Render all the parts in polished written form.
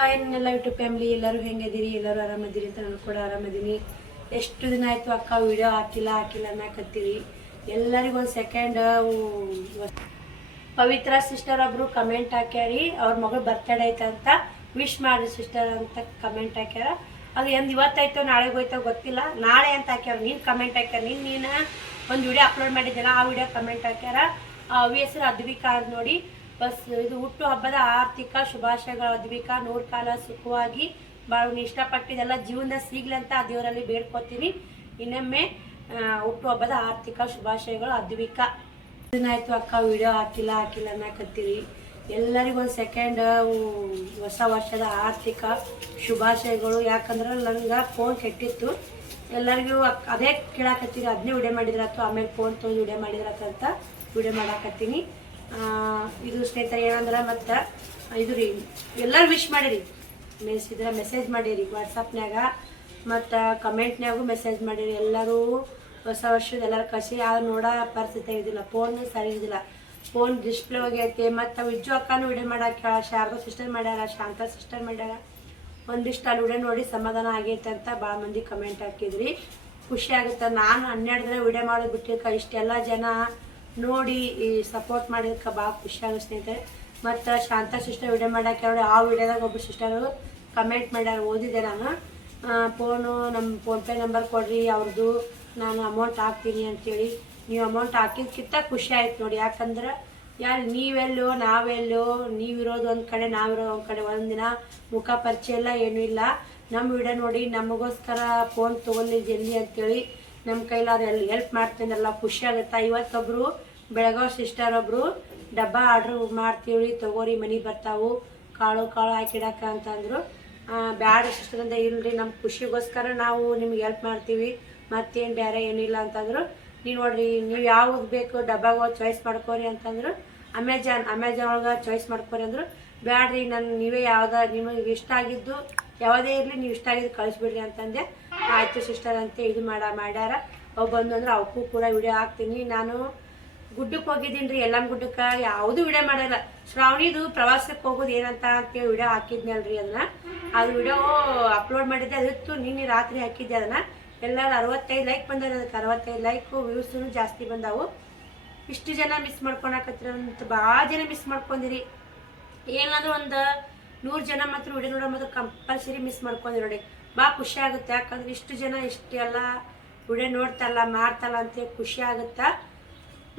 Hi ನನ್ನೆಲ್ಲ YouTube family ಎಲ್ಲರೂ ಹೆಂಗಿದ್ದೀರಿ, ಎಲ್ಲರೂ ಆರಾಮದಿರಿ ಅಂತ ನಾನು ಕೂಡ ಆರಾಮದೀನಿ. ಎಷ್ಟು ದಿನ ಆಯಿತು ಅಕ್ಕ ವಿಡಿಯೋ ಹಾಕಿಲ್ಲ ಅನ್ನಕತ್ತೀರಿ. ಎಲ್ಲರಿಗೂ ಒಂದು ಸೆಕೆಂಡ್ ಪವಿತ್ರ ಸಿಸ್ಟರ್ ಒಬ್ರು ಕಮೆಂಟ್ ಹಾಕ್ಯಾರಿ, ಅವ್ರ ಮಗಳು ಬರ್ತಡೇ ಐತಂತ ವಿಶ್ ಮಾಡಿ ಸಿಸ್ಟರ್ ಅಂತ ಕಮೆಂಟ್ ಹಾಕ್ಯಾರ. ಅದು ಎಂದು ಇವತ್ತಾಯ್ತೋ ನಾಳೆಗೆ ಹೋಯ್ತೋ ಗೊತ್ತಿಲ್ಲ, ನಾಳೆ ಅಂತ ಹಾಕ್ಯಾರ. ನೀನು ಕಮೆಂಟ್ ಹಾಕ್ಯಾರ, ನೀನು ಒಂದು ವಿಡಿಯೋ ಅಪ್ಲೋಡ್ ಮಾಡಿದ್ದೆಲ್ಲ ಆ ವಿಡಿಯೋ ಕಮೆಂಟ್ ಹಾಕ್ಯಾರ. ಅವಿ ಹೆಸರು ಅದ್ವಿಕಾ ನೋಡಿ. ಬಸ್ ಇದು ಹುಟ್ಟು ಹಬ್ಬದ ಆರ್ಥಿಕ ಶುಭಾಶಯಗಳು ಅದ್ವಿಕಾ. 100 ಕಾಲ ಸುಖವಾಗಿ ಬಾಳು, ಇಷ್ಟಪಟ್ಟಿದ್ದೆಲ್ಲ ಜೀವನದ ಸಿಗ್ಲಿ ಅಂತ ದೇವರಲ್ಲಿ ಬೇಡ್ಕೊತೀನಿ. ಇನ್ನೊಮ್ಮೆ ಹುಟ್ಟು ಹಬ್ಬದ ಆರ್ಥಿಕ ಶುಭಾಶಯಗಳು ಅದ್ವಿಕಾ. ಆಯ್ತು ಅಕ್ಕ ವಿಡಿಯೋ ಹಾಕಿಲ್ಲ ಅನ್ನಕತ್ತೀರಿ. ಎಲ್ಲರಿಗೂ ಒಂದು ಸೆಕೆಂಡ್ ಹೊಸ ವರ್ಷದ ಆರ್ಥಿಕ ಶುಭಾಶಯಗಳು. ಯಾಕಂದ್ರೆ ನಂಗೆ ಫೋನ್ ಕೆಟ್ಟಿತ್ತು, ಎಲ್ಲರಿಗೂ ಅದೇ ಕೇಳಾಕತ್ತೀರಿ. ಅದನ್ನೇ ವಿಡಿಯೋ ಮಾಡಿದ್ರಾತು, ಆಮೇಲೆ ಫೋನ್ ತೊಗೊಂಡು ವಿಡಿಯೋ ಮಾಡಿದ್ರಾತಂತ ವಿಡಿಯೋ ಮಾಡಾಕತ್ತೀನಿ. ಇದು ಸ್ನೇಹಿತರೆ ಏನಂದ್ರೆ ಮತ್ತು ಇದು ರೀ, ಎಲ್ಲರೂ ವಿಶ್ ಮಾಡಿರಿ, ಮೆಸೇಜ್ ಮಾಡಿರಿ ವಾಟ್ಸಪ್ನ್ಯಾಗ ಮತ್ತು ಕಮೆಂಟ್ನ್ಯಾಗೂ ಮೆಸೇಜ್ ಮಾಡಿರಿ. ಎಲ್ಲರೂ ಹೊಸ ವರ್ಷದ ಎಲ್ಲರೂ ಕಸಿ ಯಾರು ನೋಡೋ ಪರಿಸ್ಥಿತಿ ಇದ್ದಿಲ್ಲ, ಫೋನ್ ಸರಿ ಇದ್ದಿಲ್ಲ, ಫೋನ್ ಡಿಸ್ಪ್ಲೇ ಹೋಗೈತೆ. ಮತ್ತು ವಿಜ್ಜು ಅಕ್ಕನೂ ವಿಡಿಯೋ ಮಾಡಾಕ, ಶಾರದಾ ಸಿಸ್ಟರ್ ಮಾಡ್ಯಾರ, ಶಾಂತಾ ಸಿಸ್ಟರ್ ಮಾಡ್ಯಾರ. ಒಂದಿಷ್ಟು ಅಲ್ಲಿ ವಿಡಿಯೋ ನೋಡಿ ಸಮಾಧಾನ ಆಗೈತೆ ಅಂತ ಭಾಳ ಮಂದಿ ಕಮೆಂಟ್ ಹಾಕಿದ್ರಿ. ಖುಷಿ ಆಗುತ್ತೆ. ನಾನು 12 ದಿನ ವಿಡಿಯೋ ಮಾಡೋದು ಬಿಟ್ಟಿರ್ಕ ಇಷ್ಟೆಲ್ಲ ಜನ ನೋಡಿ ಈ ಸಪೋರ್ಟ್ ಮಾಡಿದಕ್ಕೆ ಭಾಳ ಖುಷಿ ಆಗುತ್ತೆ ಸ್ನೇಹಿತರೆ. ಮತ್ತು ಶಾಂತಾ ಸಿಸ್ಟರ್ ವಿಡಿಯೋ ಮಾಡಕ್ಕೆ ನೋಡಿ, ಆ ವಿಡಿಯೋದಾಗ ಒಬ್ಬರು ಸಿಸ್ಟರು ಕಮೆಂಟ್ ಮಾಡ್ಯಾರ, ಓದಿದೆ ನಾನು. ಫೋನು ನಮ್ಮ ಫೋನ್ಪೇ ನಂಬರ್ ಕೊಡ್ರಿ, ಅವ್ರದ್ದು ನಾನು ಅಮೌಂಟ್ ಹಾಕ್ತೀನಿ ಅಂತೇಳಿ. ನೀವು ಅಮೌಂಟ್ ಹಾಕಿದ್ಕಿಂತ ಖುಷಿ ಆಯ್ತು ನೋಡಿ. ಯಾಕಂದ್ರೆ ಯಾರು ನೀವೆಲ್ಲೋ ನಾವೆಲ್ಲೋ, ನೀವಿರೋದು ಒಂದು ಕಡೆ ನಾವಿರೋದು ಒಂದು ಕಡೆ, ಒಂದಿನ ಮುಖ ಪರಿಚಯ ಇಲ್ಲ ಏನೂ ಇಲ್ಲ. ನಮ್ಮ ವಿಡಿಯೋ ನೋಡಿ ನಮಗೋಸ್ಕರ ಫೋನ್ ತೊಗೊಳ್ಳಿ ಜಲ್ದಿ ಅಂತೇಳಿ ನಮ್ಮ ಕೈಲಾದ ಹೆಲ್ಪ್ ಮಾಡ್ತೀನಲ್ಲ, ಖುಷಿ ಆಗುತ್ತೆ. ಇವತ್ತೊಬ್ಬರು ಬೆಳಗಾವಿ ಸಿಸ್ಟರ್ ಒಬ್ಬರು ಡಬ್ಬ ಆರ್ಡ್ರ್ ಮಾಡ್ತೀವಿ ತೊಗೋರಿ ಮನೆಗೆ ಬರ್ತಾವು ಕಾಳು ಹಾಕಿಡಕ್ಕ ಅಂತಂದರು. ಬ್ಯಾಡ ಸಿಸ್ಟರ್ ಅಂತ ಇಲ್ರಿ, ನಮ್ಮ ಖುಷಿಗೋಸ್ಕರ ನಾವು ನಿಮ್ಗೆ ಹೆಲ್ಪ್ ಮಾಡ್ತೀವಿ, ಮತ್ತೇನು ಬೇರೆ ಏನಿಲ್ಲ ಅಂತಂದರು. ನೀವು ನೋಡ್ರಿ, ನೀವು ಯಾವ್ದು ಬೇಕು ಡಬ್ಬಾಗ ಚಾಯ್ಸ್ ಮಾಡ್ಕೋರಿ ಅಂತಂದರು. ಅಮೆಜಾನ್ ಒಳಗೆ ಚಾಯ್ಸ್ ಮಾಡ್ಕೋರಿ ಅಂದರು. ಬ್ಯಾಡ್ರಿ, ನೀವೇ ನಿಮಗೆ ಇಷ್ಟ ಆಗಿದ್ದು ಯಾವುದೇ ಇರಲಿ, ನೀವು ಇಷ್ಟ ಆಗಿದ್ದು ಕಳಿಸ್ಬಿಡ್ರಿ ಅಂತಂದೆ. ಆಯಿತು ಸಿಸ್ಟರ್ ಅಂತ ಇದು ಮಾಡ್ಯಾರ. ಅವು ಬಂದು ಅಂದ್ರೆ ಅವಕ್ಕೂ ಕೂಡ ವಿಡಿಯೋ ಹಾಕ್ತೀನಿ. ನಾನು ಗುಡ್ಡಕ್ಕೆ ಹೋಗಿದ್ದೀನಿ ರೀ, ಎಲ್ಲಮ್ಮ ಗುಡ್ಡಕ್ಕೆ, ಯಾವುದೂ ವಿಡಿಯೋ ಮಾಡಲ್ಲ. ಶ್ರಾವಣಿದು ಪ್ರವಾಸಕ್ಕೆ ಹೋಗೋದು ಏನಂತ ಅಂತೇಳಿ ವಿಡಿಯೋ ಹಾಕಿದ್ನಲ್ರಿ, ಅದು ವಿಡಿಯೋ ಅಪ್ಲೋಡ್ ಮಾಡಿದ್ದೆ, ಅದಿತ್ತು ನಿನ್ನೆ ರಾತ್ರಿ ಹಾಕಿದ್ದೆ. ಅದನ್ನು ಎಲ್ಲರೂ 65 ಲೈಕ್ ಬಂದಿದೆ, ಅದಕ್ಕೆ 65 ಲೈಕು ವ್ಯೂಸೂ ಜಾಸ್ತಿ ಬಂದವು. ಇಷ್ಟು ಜನ ಮಿಸ್ ಮಾಡ್ಕೊಳಕತ್ತಿರಂತ ಭಾಳ ಜನ ಮಿಸ್ ಮಾಡ್ಕೊಂಡಿರಿ. ಏನಾದರೂ ಒಂದು 100 ಜನ ಮಾತ್ರ ವಿಡಿಯೋ ನೋಡೋ ಮಾತ್ರ ಕಂಪಲ್ಸರಿ ಮಿಸ್ ಮಾಡ್ಕೊಂಡಿರಿ ನೋಡಿ. ಭಾಳ ಖುಷಿ ಆಗುತ್ತೆ. ಯಾಕಂದ್ರೆ ಇಷ್ಟು ಜನ ಇಷ್ಟೆಲ್ಲ ವಿಡಿಯೋ ನೋಡ್ತಲ್ಲ ಮಾಡ್ತಲ್ಲ ಅಂತೇಳಿ ಖುಷಿ ಆಗುತ್ತೆ.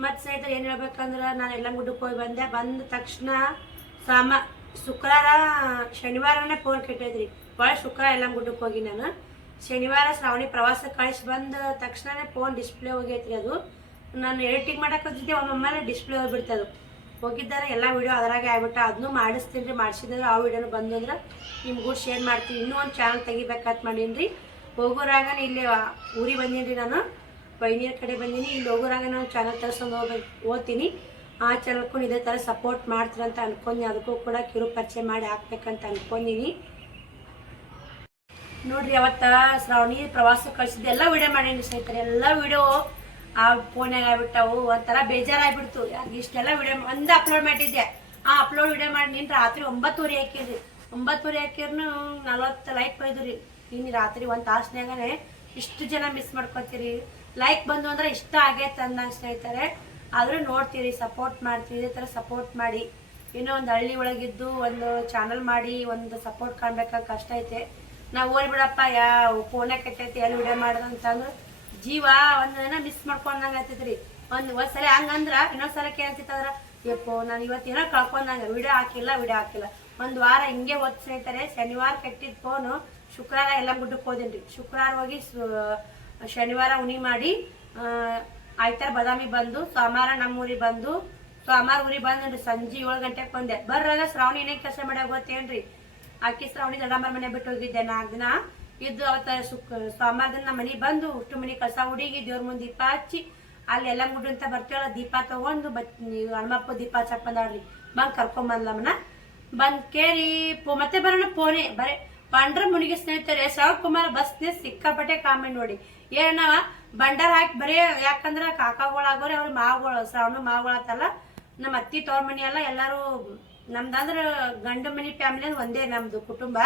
ಮತ್ತು ಸ್ನೇಹಿತರೆ ಏನು ಹೇಳ್ಬೇಕಂದ್ರೆ, ನಾನು ಎಲ್ಲ ಗುಡ್ಡಕ್ಕೆ ಹೋಗಿ ಬಂದ ತಕ್ಷಣ ಶುಕ್ರವಾರ ಶನಿವಾರನೇ ಫೋನ್ ಕೆಟ್ಟೈತ್ರಿ. ಭಾಳ ಶುಕ್ರವಾರ ಎಲ್ಲ ಗುಡ್ಡಕ್ಕೆ ಹೋಗಿ ನಾನು ಶನಿವಾರ ಶ್ರಾವಣಿ ಪ್ರವಾಸಕ್ಕೆ ಕಳಿಸಿ ಬಂದ ತಕ್ಷಣವೇ ಫೋನ್ ಡಿಸ್ಪ್ಲೇ ಹೋಗೈತ್ರಿ. ಅದು ನಾನು ಎಡಿಟಿಂಗ್ ಮಾಡೋಕ್ಕಿದ್ದೆ, ಒಮ್ಮೊಮ್ಮೆ ಡಿಸ್ಪ್ಲೇ ಹೋಗ್ಬಿಡ್ತದು. ಹೋಗಿದ್ದಾರೆ ಎಲ್ಲ ವಿಡಿಯೋ ಅದರಾಗೆ ಆಗ್ಬಿಟ್ಟು, ಅದನ್ನೂ ಮಾಡಿಸ್ತೀನಿ ರೀ. ಮಾಡಿಸಿದ್ರೆ ಆ ವಿಡಿಯೋನು ಬಂದು ಅಂದ್ರೆ ನಿಮ್ಗೂ ಶೇರ್ ಮಾಡ್ತೀನಿ. ಇನ್ನೂ ಒಂದು ಚಾನಲ್ ತೆಗಿಬೇಕಂತ ಮಾಡೀನಿ ರೀ. ಹೋಗೋರಾಗ ಇಲ್ಲಿ ಊರಿಗೆ ಬಂದೀನಿ ರೀ, ನಾನು ವೈನಿಯರ್ ಕಡೆ ಬಂದೀನಿ. ಇಲ್ಲಿ ಹೋಗೋರಾಗ ನಾನು ಚಾನಲ್ ತರಿಸ್ಕೊಂಡು ಓದ್ತೀನಿ. ಆ ಚಾನಲ್ಗೂ ಇದೇ ಥರ ಸಪೋರ್ಟ್ ಮಾಡ್ತೀರಂತ ಅನ್ಕೊಂಡಿ, ಅದಕ್ಕೂ ಕೂಡ ಕಿರು ಪರಿಚಯ ಮಾಡಿ ಹಾಕ್ಬೇಕಂತ ಅನ್ಕೊಂಡೀನಿ ನೋಡ್ರಿ. ಅವತ್ತ ಶ್ರಾವಣಿ ಪ್ರವಾಸಕ್ಕೆ ಕಳಿಸಿದ್ದೆ ಎಲ್ಲ ವಿಡಿಯೋ ಮಾಡೀನಿ ಸ್ನೇಹಿತರೆ. ಎಲ್ಲ ವಿಡಿಯೋ ಆ ಫೋನ್ಯಾಗ ಆಗ್ಬಿಟ್ಟವು, ಒಂಥರ ಬೇಜಾರಾಗ್ಬಿಡ್ತು. ಇಷ್ಟೆಲ್ಲ ವಿಡಿಯೋ ಒಂದು ಅಪ್ಲೋಡ್ ಮಾಡಿದ್ದೆ. ಆ ಅಪ್ಲೋಡ್ ವಿಡಿಯೋ ಮಾಡಿ ನಿನ್ನ ರಾತ್ರಿ 9:30 ಹಾಕಿದ್ರಿ. 9:30 ಹಾಕಿರ್ನು 40 ಲೈಕ್ ಬೈದು ರೀ. ಇನ್ನು ರಾತ್ರಿ 1 ತಾಸ್ನಾಗನೇ ಇಷ್ಟು ಜನ ಮಿಸ್ ಮಾಡ್ಕೊತೀರಿ. ಲೈಕ್ ಬಂದು ಅಂದ್ರೆ ಇಷ್ಟ ಆಗೈತೆ ಅಂದಂಗೆ ಸ್ನೇಹಿತರೆ. ಆದರೂ ನೋಡ್ತೀರಿ, ಸಪೋರ್ಟ್ ಮಾಡ್ತೀವಿ. ಇದೇ ಥರ ಸಪೋರ್ಟ್ ಮಾಡಿ. ಇನ್ನೂ ಒಂದು ಹಳ್ಳಿ ಒಳಗಿದ್ದು ಒಂದು ಚಾನಲ್ ಮಾಡಿ ಒಂದು ಸಪೋರ್ಟ್ ಕಾಣ್ಬೇಕಾದ್ರೆ ಕಷ್ಟ ಐತೆ. ನಾವು ಓಡಿ ಬಿಡಪ್ಪ ಫೋನೇ ಕೆಟ್ಟೈತಿ ಎಲ್ಲಿ ವಿಡಿಯೋ ಮಾಡೋದಂತಂದ್ರೆ ಜೀವ ಒಂದಿನ ಮಿಸ್ ಮಾಡ್ಕೊಂಡಂಗೆ ಆಗ್ತೈತ್ರಿ. ಒಂದ್ಸಲ ಹಂಗಂದ್ರೆ ಇನ್ನೊಂದ್ಸಲ ಕೇಳ್ತಿತ್ತಂದ್ರೆ ಯಪ್ಪೋ ನಾನು ಇವತ್ತೇನೋ ಕಳ್ಕೊಂಡಂಗೆ ವಿಡಿಯೋ ಹಾಕಿಲ್ಲ. ಒಂದು ವಾರ ಹಿಂಗೆ ಓದ್ ಸ್ನೇಹಿತರೆ. ಶನಿವಾರ ಕೆಟ್ಟಿದ್ದ ಫೋನು ಶುಕ್ರವಾರ ಎಲ್ಲ ಗುಡ್ಡಕ್ಕೆ ಹೋದಿನಿ ರೀ. ಶುಕ್ರವಾರ ಹೋಗಿ ಶನಿವಾರ ಉಣಿ ಮಾಡಿ ಆಯ್ತಾರ ಬಾದಾಮಿ ಬಂದು ಸೋಮವಾರ ನಮ್ಮೂರಿಗೆ ಬಂದು ಸೋಮವಾರ ಊರಿಗೆ ಬಂದ್ರಿ. ಸಂಜೆ 7 ಗಂಟೆಗೆ ಬಂದೆ. ಬರ್ರಾಗ ಶ್ರಾವಣಿ ಏನೇ ಕೆಲಸ ಮಾಡ್ಯಾಗ ಗೊತ್ತೇನ್ರಿ, ಆಕಿ ಶ್ರಾವಣಿ ದೊಡ್ಡಮ್ಮರ ಮನೆ ಬಿಟ್ಟು ಹೋಗಿದ್ದೆ 4 ದಿನ ಇದ್ದು. ಅವತ್ತ ಸೋಮವಾರ ದಿನ ನಮ್ಮ ಮನೆಗೆ ಬಂದು ಉಷ್ಟು ಮನೆ ಕಸ ಹುಡುಗಿ ದೇವ್ರ ಮುಂದೆ ದೀಪ ಹಚ್ಚಿ ಅಲ್ಲಿ ಎಲ್ಲ ಗುಡ್ಡು ಅಂತ ಬರ್ತೀವಲ್ಲ, ದೀಪ ತೊಗೊಂಡು ಹನುಮಪ್ಪ ದೀಪ ಹಚ್ಚಕ್ ಬಂದಾಳ್ರಿ. ಬಂದು ಕರ್ಕೊಂಬಂದ್ಲಮ್ಮನ ಬಂದು ಕೇರಿ ಮತ್ತೆ ಬರೋಣ ಫೋನೇ ಬರೇ ಪಾಂಡ್ರ ಮುನಿಗೆ ಸ್ನೇಹಿತರೆ. ಶ್ರವಣ್ ಕುಮಾರ್ ಬಸ್ನೇ ಸಿಕ್ಕಾಪಟ್ಟೆ ಕಾಮೆಂಟ್ ನೋಡಿ. ಏನವ ಬಂಡಾರ ಹಾಕಿ ಬರೀ, ಯಾಕಂದ್ರೆ ಕಾಕಾಗಳಾಗೋರೆ ಅವ್ರ ಮಾವುಗಳು, ಶ್ರಾವಣ ಮಾವುಗಳತ್ತಲ್ಲ, ನಮ್ಮ ಅತ್ತಿ ತವ್ರ ಮನಿ ಎಲ್ಲ ಎಲ್ಲರೂ ನಮ್ದಂದ್ರೆ ಗಂಡ ಮನೆ ಫ್ಯಾಮಿಲಿ ಒಂದೇ ನಮ್ದು ಕುಟುಂಬ.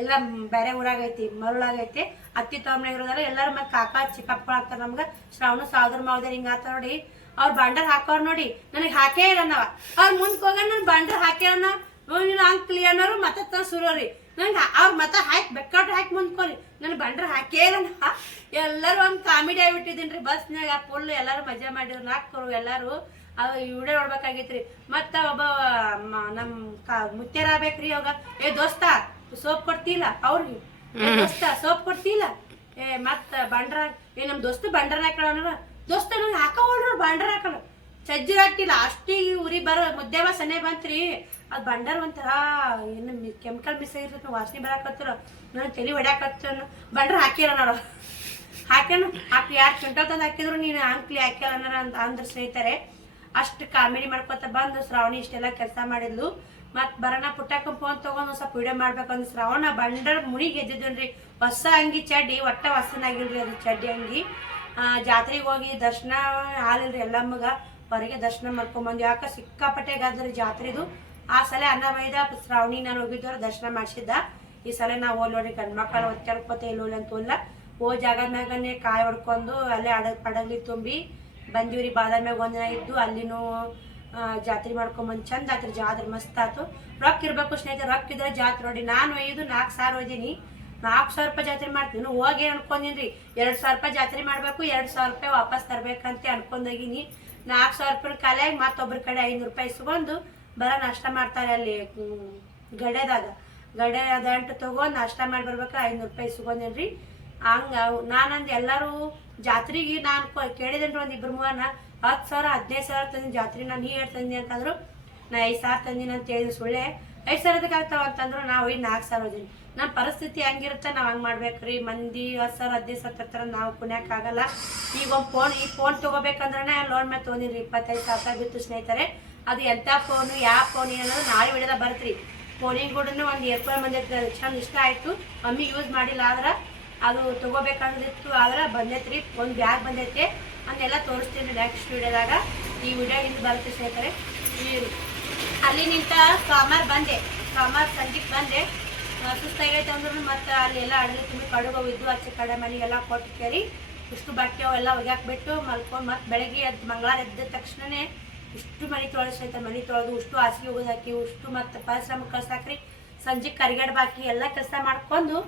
ಎಲ್ಲ ಬೇರೆ ಊರಾಗೈತಿ, ಮರುಳಾಗೈತಿ. ಅತ್ತಿ ತಮ್ಮನಾಗ ಇರೋದಾರ ಎಲ್ಲಾರು ಮತ್ತೆ ಕಾಕ ಚಿಕ್ಕಪ್ಪ ಆಗ್ತಾರ ನಮ್ಗೆ. ಶ್ರಾವಣ ಸಹೋದರ ಮಾವದರ್ ಹಿಂಗ ಆತ ನೋಡಿ. ಅವ್ರ ಬಾಂಡರ್ ಹಾಕೋರ್ ನೋಡಿ ನನಗೆ ಹಾಕೇ ಇರನವ. ಅವ್ರ ಮುಂದ್ ಹೋಗ ನನ್ ಬಾಂಡರ್ ಹಾಕ್ಯಾರನ ನೋಡಿ ಅಂಕ್ಲಿ ಅನ್ನೋರು ಮತ್ತ ಸುರೋರಿ ನಂಗೆ ಅವ್ರ ಮತ್ತ ಹಾಕಿ ಬೆಕ್ಕಾಟ್ ಹಾಕಿ ಮುಂದ್ಕೋರಿ ನನ್ ಬಾಂಡರ್ ಹಾಕೇ ಇರನ. ಎಲ್ಲರೂ ಒಂದ್ ಕಾಮಿಡಿ ಆಗಿಬಿಟ್ಟಿದೀನ್ರಿ ಬಸ್ನಾಗ. ಫುಲ್ ಎಲ್ಲಾರು ಮಜಾ ಮಾಡಿದ್ರು. ನಾಲ್ಕರು ಎಲ್ಲಾರು ವಿಡಿಯೋ ನೋಡ್ಬೇಕಾಗೈತ್ರಿ. ಮತ್ತ ಒಬ್ಬ ನಮ್ ಮುತ್ಯಾರ ಆಗ್ಬೇಕ್ರಿ. ಅವಾಗ ಏ ದೋಸ್ತ ಸೋಪ್ ಕೊಡ್ತಿಲ್ಲ ಅವ್ರಿಗೆ, ದೋಸ್ತ ಸೋಪ್ ಕೊಡ್ತಿಲ್ಲ. ಮತ್ತ ಬಂಡ್ರ ನಮ್ ದೋಸ್ತ ಬಂಡರ್ ಹಾಕಳ ದೋಸ್ತ ನಂಗೆ ಹಾಕೋಳ್ರು ಬಂಡರ್ ಹಾಕಳು ಚಜ್ಜಿ ಹಾಕಿಲ್ಲ ಅಷ್ಟೇ. ಉರಿ ಬರೋ ಮುದ್ದೇವ ಸನ್ನೆ ಬಂತ್ರಿ. ಅದ್ ಬಂಡರ್ ಒಂಥರ ಏನು ಕೆಮಿಕಲ್ ಮಿಸ್ ಆಗಿರ್ತೈತಿ, ವಾಸನೆ ಬರಾಕತ್ತಿರ ನಾನು ತಲೆ ಹೊಡ್ಯಾಕತ್ತ. ಬಂಡ್ರ ಹಾಕಿರ ನಾವು ಹಾಕ್ಯಾನು ಹಾಕಿ 2 ಕ್ವಿಂಟಲ್ ತಂದು ಹಾಕಿದ್ರು ನೀನು ಅಂಕ್ಲಿ ಹಾಕ್ಯಾರ ಅಂತ ಅಂದ್ರ ಸ್ನೇಹಿತರೆ. ಅಷ್ಟು ಕಾಮಿಡಿ ಮಾಡ್ಕೊತ ಬಂದು ಶ್ರಾವಣಿ ಇಷ್ಟೆಲ್ಲ ಕೆಲಸ ಮಾಡಿದ್ಲು. ಮತ್ ಬರೋಣ ಪುಟ್ಟಕ್ಕ ಫೋನ್ ತಗೊಂಡ್ ಒಂದ್ ಸ್ವಲ್ಪ ವಿಡಿಯೋ ಮಾಡ್ಬೇಕಂದ್ ಶ್ರಾವಣ ಬಂಡರ್ ಮುನಿಗೆ ಎದ್ದಿದ್ರಿ. ಹೊಸ ಅಂಗಿ ಚಡ್ಡಿ ಒಟ್ಟ ಹೊಸನಾಗಿಲ್ರಿ ಅದು ಚಡ್ಡಿ ಅಂಗಿ. ಜಾತ್ರೆಗೆ ಹೋಗಿ ದರ್ಶನ ಹಾಲಿಲ್ರಿ ಎಲ್ಲಮ್ಮಗ ಹೊರಗೆ ದರ್ಶನ ಮಾಡ್ಕೊಂಬಂದು. ಯಾಕ ಸಿಕ್ಕಾಪಟ್ಟೆ ಗಾದ್ರಿ ಜಾತ್ರೆದು. ಆ ಸಲ ಅನ್ನ ಬೈದ ಶ್ರಾವಣಿ ನಾನು ಹೋಗಿದ್ದವ್ರು ದರ್ಶನ ಮಾಡಿಸಿದ್ದ. ಈ ಸಲ ನಾವು ಹೋಲ್ ನೋಡ್ರಿ ಗಂಡ್ ಮಕ್ಕಳು ಒಚ್ಚಾಡ್ಕೊತ ಎಲ್ಲೋಲ್ಲ ಅಂತ ಹೋಲ್ಲ. ಜಾಗ ಮ್ಯಾಗನೆ ಕಾಯಿ ಹೊಡ್ಕೊಂಡು ಅಲ್ಲೇ ಪಡಗ್ಲಿ ತುಂಬಿ ಬಂದಿವ್ರಿ. ಬಾದಾಮಿ ಮ್ಯಾಗ ಒಂದಿನ ಇದ್ದು ಅಲ್ಲಿನೂ ಜಾತ್ರೆ ಮಾಡ್ಕೊಂಬಂದು ಚಂದ ಆತ್ರಿ. ಜಾತ್ರೆ ಮಸ್ತ್ ಆತು. ರೊಕ್ಕ ಇರ್ಬೇಕು ಸ್ನೇಹಿತರೆ, ರೊಕ್ಕ ಇದ್ರೆ ಜಾತ್ರೆ ನೋಡಿ. ನಾನು ಒಯ್ದು 4,000 ಒಯ್ದೀನಿ. 4,000 ರೂಪಾಯಿ ಜಾತ್ರೆ ಮಾಡ್ತೀನಿ. ಹೋಗಿ ಅನ್ಕೊಂಡಿನ್ರಿ 2,000 ರೂಪಾಯಿ ಜಾತ್ರೆ ಮಾಡ್ಬೇಕು, 2,000 ರೂಪಾಯಿ ವಾಪಸ್ ತರ್ಬೇಕಂತ ಅನ್ಕೊಂಡೋಗಿನಿ. 4,000 ರೂಪಾಯಿ ಕಾಲಾಗಿ ಮತ್ತೊಬ್ರ ಕಡೆ 500 ರೂಪಾಯಿ ಇಸ್ಕೊಂಡು ಬರೋ ನಾಷ್ಟ ಮಾಡ್ತಾರೆ ಅಲ್ಲಿ ಗಡೆದಾಗ. ಗಡೆ ಅದಂಟು ತಗೊಂಡು ನಾಷ್ಟ ಮಾಡಿ ಬರ್ಬೇಕು. 500 ರೂಪಾಯಿ ಇಸ್ಕೊಂಡೇನ್ರಿ. ಹಂಗ ನಾನಂದ್ ಎಲ್ಲರೂ ಜಾತ್ರೆಗೆ ನಾನು ಕೇಳಿದೇನ್ರಿ ಒಂದ್ 2-3 10,000 15,000 ತಂದಿನಿ ಜಾತ್ರೆ. ನಾನು ನೀ ಎಷ್ಟು ತಂದಿ ಅಂತಂದ್ರು ನಾ 5,000 ತಂದಿನಿ ಅಂತ ಹೇಳಿದ್ರು. ಸುಳ್ಳೆ 5,000 ಆಗ್ತಾವ ಅಂತಂದ್ರು ನಾವು 4,000 ಹೋದಿನಿ. ನಮ್ಮ ಪರಿಸ್ಥಿತಿ ಹಂಗಿರುತ್ತೆ, ನಾವು ಹಂಗೆ ಮಾಡ್ಬೇಕ್ರಿ. ಮಂದಿ 10,000 15,000 ತರ್ತಾರ, ನಾವು ಕುಣ್ಯಾಕಾಗಲ್ಲ. ಈಗ ಒಂದು ಈ ಫೋನ್ ತೊಗೋಬೇಕಂದ್ರೆ ಲೋನ್ ಮೇಲೆ ತೊಗೊಂಡಿರಿ 25,000 ಬಿತ್ತು ಸ್ನೇಹಿತರೆ. ಅದು ಎಂಥ ಫೋನು ಯಾವ ಫೋನ್ ಏನಂದ್ರೆ ನಾಳೆ ವಿಡಿಯೋದ ಬರ್ತ್ರಿ. ಫೋನಿಗೆ ಕೂಡ ಒಂದು ಏರ್ಫೋನ್ ಬಂದೈತ್ರಿ. ಅದು ಚಂದ ಇಷ್ಟ ಆಯ್ತು. ಮಮ್ಮಿ ಯೂಸ್ ಮಾಡಿಲ್ಲ ಆದ್ರೆ ಅದು ತೊಗೋಬೇಕಂದಿತ್ತು. ಆದ್ರೆ ಬಂದೈತ್ರಿ. ಒಂದು ಬ್ಯಾಗ್ ಬಂದೈತೆ ಅಂತೆಲ್ಲ ತೋರಿಸ್ತೀನಿ ನೆಕ್ಸ್ಟ್ ವಿಡಿಯೋದಾಗ. ಈ ವಿಡಿಯೋ ಇಲ್ಲಿ ಬರುತ್ತೆ ಸ್ನೇಹಿತರೆ. ಅಲ್ಲಿ ನಿಂತ ಸೋಮವಾರ ಬಂದೆ, ಸೋಮವಾರ ಸಂಜೆಗೆ ಬಂದೆ. ಸುಸ್ತಾಗೈತೆ ಅಂದ್ರೂ ಮತ್ತೆ ಅಲ್ಲಿ ಎಲ್ಲ ಅಡುಗೆ ತುಂಬಿ ಕಡುಗು ಇದ್ದು ಆಚೆ ಕಡೆ ಮನೆಗೆಲ್ಲ ಕೊಟ್ಟು ಕೇರಿ ಇಷ್ಟು ಬಟ್ಟೆ ಅವೆಲ್ಲ ಒಗ್ಯಾಕ್ಬಿಟ್ಟು ಮಲ್ಕೊಂಡು ಮತ್ತೆ ಬೆಳಗ್ಗೆ ಮಂಗಳವಾರ ಎದ್ದ ತಕ್ಷಣನೇ ಇಷ್ಟು ಮನೆ ತೊಳೆಸೈತೆ. ಮನೆ ತೊಳೆದು ಇಷ್ಟು ಹಾಸಿಗೆ ಹೋಗೋದು ಹಾಕಿ ಇಷ್ಟು ಮತ್ತೆ ಪರಿಶ್ರಮ ಕಳ್ಸಾಕ್ರಿ. ಸಂಜೆ ಕರಿಗಡೆ ಬಾಕಿ ಎಲ್ಲ ಕೆಲಸ ಮಾಡ್ಕೊಂಡು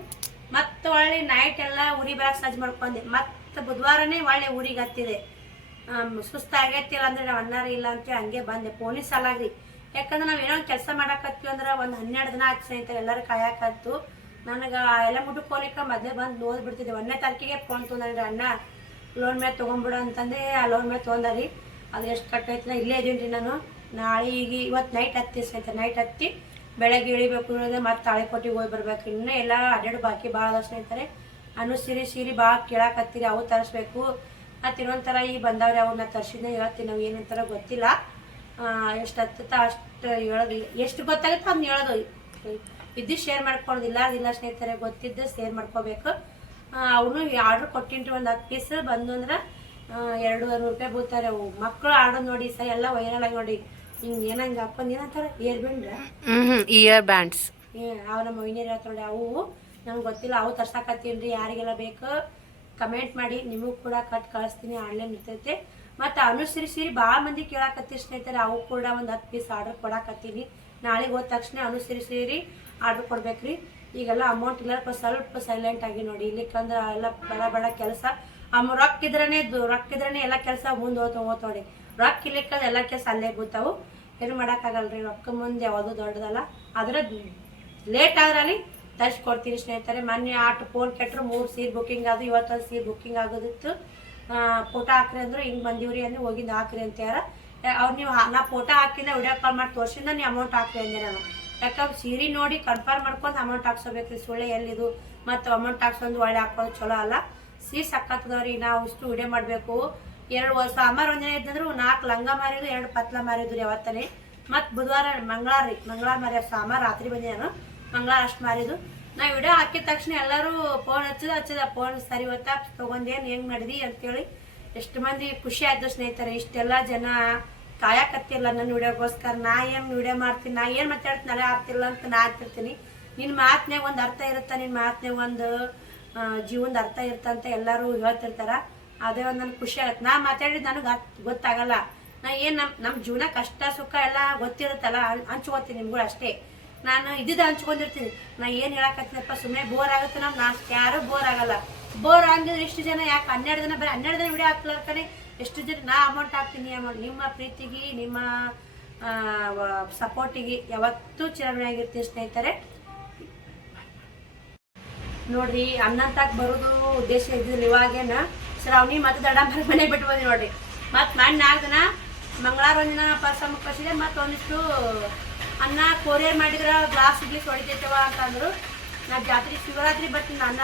ಮತ್ತೆ ಒಳ್ಳೆ ನೈಟ್ ಎಲ್ಲ ಉರಿ ಬರಕ್ಕೆ ಸಜ್ಜು ಮಾಡ್ಕೊಂಡೆ. ಮತ್ತೆ ಬುಧವಾರನೇ ಒಳ್ಳೆ ಊರಿಗೆ ಹತ್ತಿದೆ. ಸುಸ್ತಾಗೈತಿಲ್ಲ ಅಂದ್ರೆ ನಾವು ಅನ್ನಾರ ಇಲ್ಲ ಅಂತ ಹಂಗೆ ಬಂದೆ ಪೊಲೀಸ್ ಸಲಾಗ್ರಿ. ಯಾಕಂದ್ರೆ ನಾವು ಏನೋ ಒಂದು ಕೆಲಸ ಮಾಡಕತ್ತೀವಿ ಅಂದ್ರೆ ಒಂದು 12 ದಿನ ಆಚೆ ಸ್ನೇಹಿತರೆ ಎಲ್ಲರೂ ಕಾಯಕತ್ತು. ನನಗೆ ಎಲ್ಲ ಮುಟ್ಟಕ್ಕೆ ಹೋಲಿಕ್ಕೆ ಮೊದಲೇ ಬಂದು ಓದ್ಬಿಡ್ತಿದ್ದೆ. 1ನೇ ತಾರೀಕಿಗೆ ಫೋನ್ ತೊಗೊಂಡ್ರಿ ಅಣ್ಣ ಲೋನ್ ಮೇಲೆ ತೊಗೊಂಡ್ಬಿಡು ಅಂತಂದೆ. ಆ ಲೋನ್ ಮೇಲೆ ತೊಗೊಂಡಾರಿ. ಅದು ಎಷ್ಟು ಕಟ್ಟೈತಿಲ್ಲ ಇಲ್ಲೇ ಇದೀನಿ ರೀ ನಾನು. ನಾಳೆ ಈಗ ಇವತ್ತು ನೈಟ್ ಹತ್ತಿ ಸ್ನೇಹಿತರೆ. ನೈಟ್ ಹತ್ತಿ ಬೆಳಗ್ಗೆ ಇಳಿಬೇಕು ಅನ್ನೋದೇ ಮತ್ತೆ ತಾಳೆಕೋಟಿಗೆ ಹೋಗಿ ಬರ್ಬೇಕು. ಇನ್ನೂ ಎಲ್ಲ ಅಡ್ಡಾಡು ಬಾಕಿ ಭಾಳ ಅದ ಸ್ನೇಹಿತರೆ. ಸೀರೆ ಭಾಳ ಕೇಳಾಕತ್ತೀರಿ, ಅವು ತರಿಸ್ಬೇಕು. ಮತ್ತು ಇನ್ನೊಂಥರ ಈಗ ಬಂದವ್ರಿ ಅವನ್ನ ತರಿಸಿದ್ನ ಹೇಳ್ತೀನಿ. ನಾವು ಏನಂತಾರ ಗೊತ್ತಿಲ್ಲ. ಎಷ್ಟು ಹತ್ತತ್ತ ಅಷ್ಟು ಹೇಳೋದು, ಎಷ್ಟು ಗೊತ್ತಾಗುತ್ತೆ ಅದನ್ನ ಹೇಳೋದು. ಇದ್ದು ಶೇರ್ ಮಾಡ್ಕೊಳ್ಳೋದಿಲ್ಲ ಅದಿಲ್ಲ ಸ್ನೇಹಿತರೆ. ಗೊತ್ತಿದ್ದು ಶೇರ್ ಮಾಡ್ಕೋಬೇಕು. ಅವನು ಆರ್ಡ್ರ್ ಕೊಟ್ಟಿನ್ರಿ ಒಂದು 10 ಪೀಸ್ ಬಂದು ಅಂದ್ರೆ 200 ರೂಪಾಯಿ ಬೀಳ್ತಾರೆ. ಅವು ಮಕ್ಕಳು ಆಡೋದು ನೋಡಿ ಸಹ ಎಲ್ಲ ವೈರಲ್ ಆಗಿ ನೋಡಿ. ಹಿಂಗೆ ಏನಂಗೆ ಹಾಕೊಂಡು ಏನಂತಾರೆ ಇಯರ್ ಬ್ಯಾಂಡ್ಸ್ ಅವು ನಮ್ಮ ವೈನಿಯರ್ ಹೇಳ್ತಾರೆ ನೋಡಿ. ಅವು ನಂಗೆ ಗೊತ್ತಿಲ್ಲ. ಅವು ತರ್ಸಾಕತ್ತೀನಿ ರೀ. ಯಾರಿಗೆಲ್ಲ ಬೇಕು ಕಮೆಂಟ್ ಮಾಡಿ, ನಿಮಗೂ ಕೂಡ ಕಳಿಸ್ತೀನಿ. ಆನ್ಲೈನ್ ಇರ್ತೈತೆ. ಮತ್ತು ಅನುಸರಿಸಿ ಭಾಳ ಮಂದಿ ಕೇಳಾಕತ್ತೀರಿ ಸ್ನೇಹಿತರೆ. ಅವು ಕೂಡ ಒಂದು 10 ಪೀಸ್ ಆರ್ಡರ್ ಕೊಡಾಕತ್ತೀನಿ. ನಾಳೆಗೆ ಹೋದ ತಕ್ಷಣ ಅನುಸರಿಸಿ ಆರ್ಡರ್ ಕೊಡ್ಬೇಕ್ರಿ. ಈಗೆಲ್ಲ ಅಮೌಂಟ್ ಇಲ್ಲ, ಸ್ವಲ್ಪ ಸೈಲೆಂಟ್ ಆಗಿ ನೋಡಿ. ಇಲ್ಲಿಕ್ಕಂದ್ರೆ ಎಲ್ಲ ಬಡ ಕೆಲಸ. ರೊಕ್ಕ ಇದ್ರೇ ಎಲ್ಲ ಕೆಲಸ ಮುಂದೆ ಹೋಗ್ತಾವೆ. ರೊಕ್ಕ ಇಲ್ಲಿಕ್ಕಂದ್ರೆ ಎಲ್ಲ ಕೆಲಸ ಅಲ್ಲೇ ಬೀಳ್ತಾವು. ಏನು ಮಾಡೋಕ್ಕಾಗಲ್ರಿ. ರೊಕ್ಕ ಮುಂದೆ ಯಾವುದು ದೊಡ್ಡದಲ್ಲ. ಆದ್ರೆ ಲೇಟ್ ಆದ್ರಲ್ಲಿ ತರಿಸ್ಕೊಡ್ತೀನಿ ಸ್ನೇಹಿತರೆ. ಮೊನ್ನೆ 8 ಫೋನ್ ಕೆಟ್ಟರು 3 ಸೀರೆ ಬುಕ್ಕಿಂಗ್ ಅದು. ಇವತ್ತೊಂದು ಸೀರೆ ಬುಕ್ಕಿಂಗ್ ಆಗೋದಿತ್ತು. ಫೋಟೋ ಹಾಕ್ರಿ ಅಂದ್ರು ಹಿಂಗೆ ಬಂದಿವ್ರಿ ಅಂದ್ರೆ ಹೋಗಿದ್ದು ಹಾಕ್ರಿ ಅಂತ ಯಾರ ಅವ್ರು ನೀವು ನಾ ಫೋಟೋ ಹಾಕಿಂದ ವಿಡಿಯೋ ಕಾಲ್ ಮಾಡಿ ತೋರಿಸಿಂದ ನೀವು ಅಮೌಂಟ್ ಹಾಕ್ರಿ ಅಂದೆ ನಾನು. ಯಾಕಂದ್ರೆ ಸೀರೆ ನೋಡಿ ಕನ್ಫರ್ಮ್ ಮಾಡ್ಕೊಂಡು ಅಮೌಂಟ್ ಹಾಕ್ಸೋಬೇಕ್ರಿ. ಸುಳ್ಳೆ ಎಲ್ಲಿದು ಮತ್ತು ಅಮೌಂಟ್ ಹಾಕ್ಸೊಂದು ಒಳ್ಳೆ ಹಾಕೋದು ಚಲೋ ಅಲ್ಲ. ಸೀರೆ ಸಕ್ಕತ್ತದವ್ರಿ. ನಾವು ಇಷ್ಟು ವಿಡಿಯೋ ಮಾಡಬೇಕು. 2 ಸೋಮವಾರ ಒಂದಿನ ಇದ್ದಂದ್ರು 4 ಲಂಗ ಮಾರಿದ್ರು, 2 ಪತ್ಲ ಮಾರಿದ್ರು ಯಾವತ್ತನೇ. ಮತ್ತು ಬುಧವಾರ ಮಂಗಳವಾರ ಮಾರಿ. ಸೋಮವಾರ ರಾತ್ರಿ ಬಂದೆ ನಾನು. ಮಂಗಳವಾರ ಅಷ್ಟು ಮಾರಿದ್ದು. ನಾ ವಿಡಿಯೋ ಹಾಕಿದ ತಕ್ಷಣ ಎಲ್ಲರೂ ಫೋನ್ ಹಚ್ಚದ ಫೋನ್ ಸರಿ ಇವತ್ತ ತೊಗೊಂಡೇನು ಹೆಂಗೆ ಮಾಡಿದಿ ಅಂತೇಳಿ ಎಷ್ಟು ಮಂದಿ ಖುಷಿ ಆಯ್ತು ಸ್ನೇಹಿತರೆ. ಇಷ್ಟೆಲ್ಲ ಜನ ಕಾಯಕತ್ತಿಲ್ಲ ನನ್ನ ವಿಡಿಯೋಗೋಸ್ಕರ. ನಾ ಏನು ವಿಡಿಯೋ ಮಾಡ್ತೀನಿ, ನಾ ಏನು ಮಾತಾಡ್ತೀನಿ ನನಗೆ ಆಗ್ತಿಲ್ಲ ಅಂತ ನಾ ಆಗ್ತಿರ್ತೀನಿ. ನಿನ್ನ ಮಾತನ್ಯಾಗ ಒಂದು ಅರ್ಥ ಇರುತ್ತೆ, ನಿನ್ನ ಮಾತನ್ಯಾಗ ಒಂದು ಜೀವನದ ಅರ್ಥ ಇರ್ತಂತ ಎಲ್ಲರೂ ಹೇಳ್ತಿರ್ತಾರ. ಅದೇ ಒಂದು ನನಗೆ ಖುಷಿ ಆಗುತ್ತೆ. ನಾ ಮಾತಾಡಿದ್ದು ನನಗೆ ಗೊತ್ತಾಗಲ್ಲ. ನಾ ಏನು ನಮ್ಮ ಜೀವನ ಕಷ್ಟ ಸುಖ ಎಲ್ಲ ಗೊತ್ತಿರುತ್ತಲ್ಲ, ಹಂಚ್ಕೋತೀನಿ ನಿಮ್ಗಳು ಅಷ್ಟೇ. ನಾನು ಇದ್ದಿದ್ದು ಹಂಚ್ಕೊಂಡಿರ್ತೀನಿ. ನಾ ಏನು ಹೇಳಕತ್ತೀನಪ್ಪ ಸುಮ್ಮನೆ ಬೋರ್ ಆಗುತ್ತೆ. ನಾವು ಯಾರೂ ಬೋರ್ ಆಗಲ್ಲ. ಬೋರ್ ಆಗಿದ್ರೆ ಎಷ್ಟು ಜನ ಯಾಕೆ 12 ದಿನ ಬರೀ 12 ದಿನ ವಿಡಿಯೋ ಹಾಕ್ಲಾರ್ತಾನೆ ಎಷ್ಟು ಜನ ನಾ ಅಮೌಂಟ್ ಹಾಕ್ತೀನಿ. ಅಮೌಂಟ್ ನಿಮ್ಮ ಪ್ರೀತಿಗೆ ನಿಮ್ಮ ಸಪೋರ್ಟಿಗೆ ಯಾವತ್ತೂ ಚಿರಋಣಿಯಾಗಿರ್ತೀವಿ ಸ್ನೇಹಿತರೆ. ನೋಡ್ರಿ ಅನ್ನಂತಾಕ್ ಬರೋದು ಉದ್ದೇಶ ಇದ್ದಿಲ್ಲ. ಇವಾಗೇನ ಶ್ರಾವಣಿ ಮತ್ತೆ ದಡ ಮನೆಗೆ ಬಿಟ್ಟು ಬಂದಿ ನೋಡ್ರಿ. ಮತ್ತು ಮಣ್ಣು 4 ದಿನ ಮಂಗಳವಾರ ಒಂದಿನ ಪರ್ಸಮ್ಮ ಕಳಿಸಿದೆ. ಮತ್ತು ಒಂದಿಷ್ಟು ಅನ್ನ ಕೊರಿಯರ್ ಮಾಡಿದ್ರೆ ಗ್ಲಾಸ್ ಹೊಡಿತೈತವ ಅಂತಂದ್ರು. ನಾ ಜಾತ್ರೆ ಶಿವರಾತ್ರಿ ಬರ್ತೀನಿ ಅನ್ನ.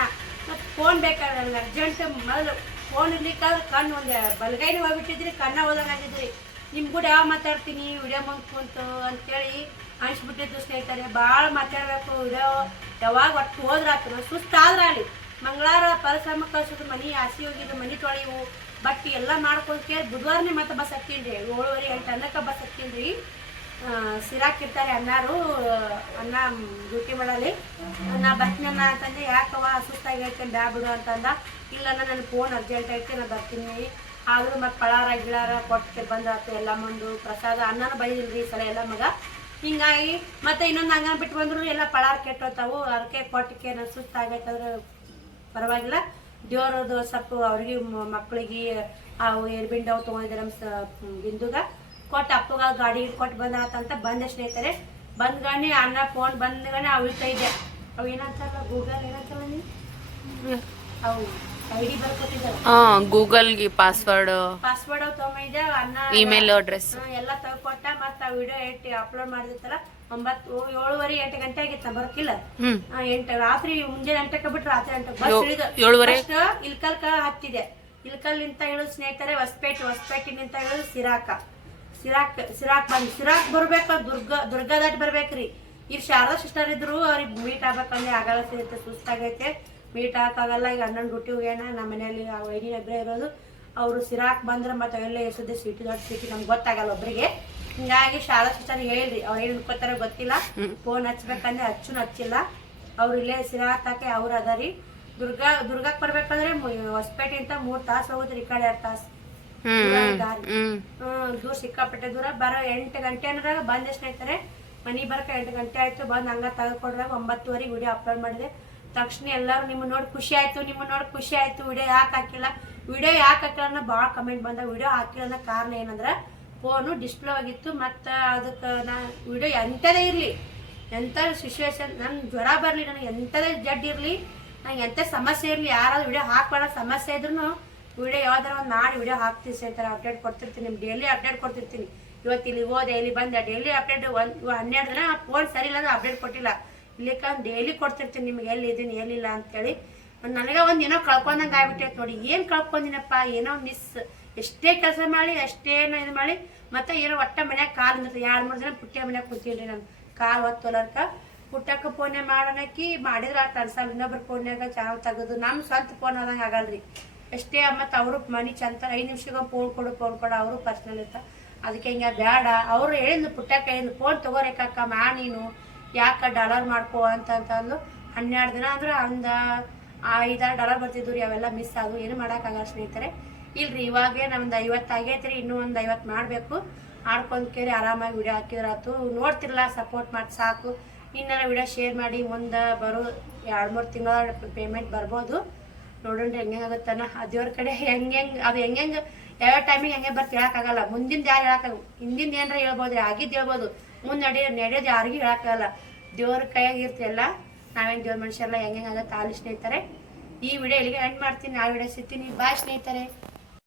ಮತ್ತು ಫೋನ್ ಬೇಕಾದ್ರೆ ನನಗೆ ಅರ್ಜೆಂಟ್. ಮೊದಲು ಫೋನ್ ಇರ್ಲಿಕ್ಕಾದ್ರೆ ಕಣ್ಣು ಒಂದು ಬಲಗೈನ ಹೋಗ್ಬಿಟ್ಟಿದ್ರಿ, ಕಣ್ಣ ಹೋದಂಗಾಗಿದ್ರಿ. ನಿಮ್ಮ ಕೂಡ ಯಾವ ಮಾತಾಡ್ತೀನಿ ವಿಡಿಯೋ ಮುಂದೆ ಕುಂತು ಅಂತೇಳಿ ಅನಿಸ್ಬಿಟ್ಟಿದ್ದು ಸ್ನೇಹಿತರೆ. ಭಾಳ ಮಾತಾಡಬೇಕು ವಿಡಿಯೋ ಯಾವಾಗ ಒಟ್ಟು ಹೋದ್ರಾತು ಸುಸ್ತಾದ್ರೆ ಅಲ್ಲಿ. ಮಂಗಳವಾರ ಪರಿಶ್ರಮ ಕಳ್ಸೋದು, ಮನೆ ಹಸಿ ಹೋಗಿದ್ದು, ಮನೆ ತೊಳೆವು ಬಟ್ ಎಲ್ಲ ಮಾಡ್ಕೊಂಡು ಕೇಳಿ ಬುಧವಾರನೇ ಮತ್ತೆ ಬಸ್ ಹತ್ತೀನಿ ರೀ. 7:30 8 ಅನ್ನಕ್ಕೆ ಬಸ್ ಹತ್ತೀನಿ ರೀ. ಸಿರಾಕಿರ್ತಾರೆ ಅನ್ನಾರು, ಅನ್ನ ಡ್ಯೂಟಿ ಮಾಡಲಿ. ನಾ ಬರ್ತೀನಿ ಅನ್ನ ಅಂತಂದೆ. ಯಾಕವ ಸುಸ್ತಾಗೈತೆ ಬ್ಯಾ ಬಿಡು ಅಂತಂದ. ಇಲ್ಲ ನನ್ನ ಫೋನ್ ಅರ್ಜೆಂಟ್ ಐತೆ ನಾ ಬರ್ತೀನಿ. ಆದರೂ ಮತ್ತು ಪಳಾರ ಗಿಳಾರ ಕೊಟ್ಟು ಬಂದಾತು ಎಲ್ಲ ಮುಂದು ಪ್ರಸಾದ. ಅನ್ನನೂ ಬೈದಿಲ್ರಿ ಈ ಸಲ ಎಲ್ಲ ಮಗ. ಹಿಂಗಾಗಿ ಮತ್ತೆ ಇನ್ನೊಂದು ಹಂಗ ಬಿಟ್ಟು ಬಂದ್ರು ಎಲ್ಲ ಪಳಾರ ಕೆಟ್ಟೋತಾವು. ಅದಕ್ಕೆ ಕೊಟ್ಟಕ್ಕೆ ನಾನು ಸುಸ್ತಾಗೈತಂದ್ರೆ ಪರವಾಗಿಲ್ಲ. ದೇವ್ರದ್ದು ಸ್ವಲ್ಪ ಅವ್ರಿಗೆ ಮಕ್ಕಳಿಗೆ ಅವು ಎರ್ಬಿಂಡವು ತೊಗೊಂಡಿದ್ದೆ ನಮ್ಮ ಬಿಂದುಗ ಕೊಟ್ಟು ಅಪ್ಪಗ ಗಾಡಿ ಕೊಟ್ಟು ಬಂದಾತಂತ ಬಂದೆ ಸ್ನೇಹಿತರೆ. ಬಂದ್ಗಾನೆ ಅನ್ನ ಫೋನ್ ಬಂದ್ಗಾನೆ ಅವು ಇದ್ದೆ. ಅವು ಏನಂತಾರಲ್ಲ ಗೂಗಲ್ ಏನಂತಾರ ಅವು ಐಡಿ ಬರ್ಕೊಟ್ಟಿದ್ದಾರೆ. ಗೂಗಲ್ಗೆ ಪಾಸ್ವರ್ಡ್ ಅವು ತೊಗೊಂಡಿದ್ದೆ. ಅನ್ನ ಇಮೇಲ್ ಅಡ್ರೆಸ್ ಎಲ್ಲ ತಗೊಟ್ಟ. ಮತ್ತೆ ಆ ವಿಡಿಯೋ ಅಪ್ಲೋಡ್ ಮಾಡಿದಿತ್ತಲ್ಲ 7:30 8 ಗಂಟೆ ಆಗಿತ್ತ ಬರೋಕಿಲ್ಲ. 8 ರಾತ್ರಿ ಮುಂಜಾನೆ 8ಕ್ಕೆ ಬಿಟ್ಟು ರಾತ್ರಿ 8ಕ್ಕೆ ಬಸ್ ಇಳಿದು ಇಲ್ಕಲ್ಕ ಹತ್ತಿದೆ. ಇಲ್ಕಲ್ಲಿಂತ ಇಳಿದು ಸ್ನೇಹಿತರೆ ಹೊಸಪೇಟೆನಿಂತ ಇಳಿದು ಸಿರಾಕ್ ಬರ್ಬೇಕು. ದುರ್ಗಾ ದಾಟಿ ಬರ್ಬೇಕ್ರಿ. ಈಗ ಶಾರದಾ ಸಿಸ್ಟರ್ ಇದ್ರು ಅವ್ರಿಗೆ ಮೀಟ್ ಆಗ್ಬೇಕಂದ್ರೆ ಆಗಲ್ಲ ಸಿಗುತ್ತೆ, ಸುಸ್ತಾಗೈತೆ, ಮೀಟ್ ಹಾಕಾಗಲ್ಲ. ಈಗ ಅಣ್ಣನ ಡ್ಯೂಟಿ ಹೋಗ್ಯಾನ, ನಮ್ಮ ಮನೆಯಲ್ಲಿ ವೈನಿ ಒಬ್ಬರೇ ಇರೋದು. ಅವರು ಸಿರಾಕ್ ಬಂದ್ರೆ ಮತ್ತೆ ಅವೆಲ್ಲ ಎಸದೆ ಸಿಟಿ ದೊಡ್ಡ ಸಿಟಿ ನಮ್ಗೆ ಗೊತ್ತಾಗಲ್ಲ ಒಬ್ಬರಿಗೆ. ಹಿಂಗಾಗಿ ಶಾಲಾ ಸಿಸ್ಟರ್ ಹೇಳ್ರಿ, ಅವ್ರು ಏನು ಅನ್ಕೋತಾರ ಗೊತ್ತಿಲ್ಲ. ಫೋನ್ ಹಚ್ಬೇಕಂದ್ರೆ ಹಚ್ಚಿಲ್ಲ. ಅವ್ರು ಇಲ್ಲೇ ಸಿರಾತಾಕೆ ಅವ್ರು ಅದಾರಿ. ದುರ್ಗಕ್ಕೆ ಬರ್ಬೇಕಂದ್ರೆ ಹೊಸಪೇಟೆ ಅಂತ 3 ತಾಸು ಹೋಗುದ್ರಿ. ಈ ಕಡೆ 2 ತಾಸು ದೂರ, ಸಿಕ್ಕಾಪಟ್ಟೆ ದೂರ. ಬರೋ 8 ಗಂಟೆ ಅನ್ನೋದಾಗ ಬಂದೆ ಸ್ನೇಹಿತರೆ. ಮನೆ ಬರಕ 8 ಗಂಟೆ ಆಯ್ತು. ಬಂದು ಹಂಗ ತೆಗೆದುಕೊಂಡ್ರಾಗ 9:30 ವಿಡಿಯೋ ಅಪ್ಲೋಡ್ ಮಾಡಿದೆ. ತಕ್ಷಣ ಎಲ್ಲರೂ ನಿಮ್ಮ ನೋಡಿ ಖುಷಿ ಆಯ್ತು ವಿಡಿಯೋ ಯಾಕೆ ಹಾಕಿಲ್ಲ ಅನ್ನೋ ಭಾಳ ಕಮೆಂಟ್ ಬಂದ. ವಿಡಿಯೋ ಹಾಕಿಲ್ಲ ಅನ್ನೋ ಕಾರಣ ಏನಂದ್ರೆ ಫೋನು ಡಿಸ್ಪ್ಲೇ ಆಗಿತ್ತು. ಮತ್ತು ಅದಕ್ಕೆ ನಾ ವಿಡಿಯೋ ಎಂಥದೇ ಇರಲಿ, ಎಂಥ ಸಿಚುವೇಶನ್, ನನ್ನ ಜ್ವರ ಬರಲಿ, ನನಗೆ ಎಂಥದೇ ಜಡ್ ಇರಲಿ, ನಂಗೆ ಎಂಥ ಸಮಸ್ಯೆ ಇರಲಿ, ಯಾರಾದ್ರೂ ವಿಡಿಯೋ ಹಾಕ್ಬೇಡ ಸಮಸ್ಯೆ ಇದ್ರೂ ವಿಡಿಯೋ ಯಾವ್ದಾರ ಒಂದು ಮಾಡಿ ವಿಡಿಯೋ ಹಾಕ್ತೀವಿ ಸ್ನೇಹಿತರೆ. ಅಪ್ಡೇಟ್ ಕೊಡ್ತಿರ್ತೀನಿ, ನಿಮ್ಗೆ ಡೈಲಿ ಅಪ್ಡೇಟ್ ಕೊಡ್ತಿರ್ತೀನಿ. ಇವತ್ತು ಇಲ್ಲಿ ಹೋದೆ, ಇಲ್ಲಿ ಬಂದೆ, ಡೈಲಿ ಅಪ್ಡೇಟ್. 12 ದಿನ ಫೋನ್ ಸರಿ ಇಲ್ಲ ಅಂದ್ರೆ ಅಪ್ಡೇಟ್ ಕೊಟ್ಟಿಲ್ಲ. ಇಲ್ಲಿಕಂದ್ರೆ ಡೈಲಿ ಕೊಡ್ತಿರ್ತೀನಿ ನಿಮ್ಗೆ ಎಲ್ಲಿದ್ದೀನಿ ಎಲ್ಲಿಲ್ಲ ಅಂತೇಳಿ. ನನಗೆ ಒಂದು ಏನೋ ಕಳ್ಕೊಂಡಂಗೆ ಆಗ್ಬಿಟ್ಟೈತೆ ನೋಡಿ. ಏನು ಕಳ್ಕೊಂಡಿನಪ್ಪ, ಏನೋ ಮಿಸ್. ಎಷ್ಟೇ ಕೆಲಸ ಮಾಡಿ ಅಷ್ಟೇನೋ ಇದು ಮಾಡಿ ಮತ್ತೆ ಏನೋ ಒಟ್ಟ ಮನ್ಯಾಗ ಕಾಲು ನಿಂತ 2-3 ದಿನ ಪುಟ್ಟ ಮನ್ಯಾಗ ಕೂತೀನಿ. ನಾನು ಕಾಲು ಹೊತ್ತೋಲರ್ಕ ಪುಟ್ಟಕ್ಕೆ ಫೋನೇ ಮಾಡೋಣಕ್ಕಿ ಮಾಡಿದ್ರೆ ಆಟ ಅನ್ಸಲ್ಲ. ಇನ್ನೊಬ್ರು ಫೋನ್ಯಾಗ ಚಾನಲ್ ತೆಗೆದು ನಮ್ಮ ಸ್ವಂತ ಫೋನ್ ಆದಂಗೆ ಆಗಲ್ರಿ. ಎಷ್ಟೇ ಮತ್ತು ಅವರು ಮನೆ ಚಂತ 5 ನಿಮಿಷಕ್ಕೆ ಫೋನ್ ಕೊಡು ಅವರು ಪರ್ಸ್ನಲ್ ಇರ್ತ. ಅದಕ್ಕೆ ಹಿಂಗೆ ಬೇಡ. ಅವರು ಹೇಳಿದ್ಲು ಪುಟ್ಟಕ್ಕೆ ಹೇಳಿದ್ಲು ಫೋನ್ ತೊಗೋರೇಕಕ್ಕ ನೀನು ಯಾಕೆ $1 ಮಾಡ್ಕೋ ಅಂತಂದು. 12 ದಿನ ಅಂದ್ರೆ ಒಂದು $5 ಬರ್ತಿದ್ವು ರೀ. ಅವೆಲ್ಲ ಮಿಸ್ ಆದವು, ಏನು ಮಾಡೋಕ್ಕಾಗಲ್ಲ ಸ್ನೇಹಿತರೆ. ಇಲ್ರಿ ಇವಾಗೇ ನಮ್ದು 50 ಆಗೈತೆ ರೀ. ಇನ್ನೂ ಒಂದು 50 ಮಾಡಬೇಕು. ಮಾಡ್ಕೊಂಡು ಕೇಳಿ ಆರಾಮಾಗಿ ವಿಡಿಯೋ ಹಾಕಿದ್ರಾತು. ನೋಡ್ತಿರಲ್ಲ, ಸಪೋರ್ಟ್ ಮಾಡಿ ಸಾಕು. ಇನ್ನೆಲ್ಲ ವಿಡಿಯೋ ಶೇರ್ ಮಾಡಿ. ಮುಂದೆ ಬರೋ 2-3 ತಿಂಗಳ ಪೇಮೆಂಟ್ ಬರ್ಬೋದು. ನೋಡೋಣ ಹೆಂಗೆ ಆಗುತ್ತಾನ. ದೇವ್ರ ಕಡೆ ಅದು ಹೆಂಗೆ ಯಾವ ಟೈಮಿಗೆ ಹೆಂಗೆ ಬರ್ತು ಹೇಳೋಕ್ಕಾಗಲ್ಲ. ಮುಂದಿಂದ ಯಾರು ಹೇಳೋಕ್ಕಾಗ, ಹಿಂದಿಂದ ಏನಾರ ಹೇಳ್ಬೋದು, ಆಗಿದ್ದು ಹೇಳ್ಬೋದು. ಮುಂದೆ ನಡೆಯೋದು ಯಾರಿಗೂ ಹೇಳೋಕ್ಕಾಗಲ್ಲ. ದೇವ್ರ ಕೈಯಾಗಿ ಇರ್ತಿಲ್ಲ. ನಾವೇನು ದೇವ್ರ ಮನುಷ್ಯರೆಲ್ಲ ಹೆಂಗೆ ಆಗುತ್ತೆ ಅಲ್ಲಿ ಸ್ನೇಹಿತರೆ. ಈ ವಿಡಿಯೋ ಇಲ್ಲಿಗೆ ಎಂಡ್ ಮಾಡ್ತೀನಿ. ಆ ವಿಡಿಯೋ ಸಿಗ್ತೀನಿ. ಬಾಯ್ ಸ್ನೇಹಿತರೆ.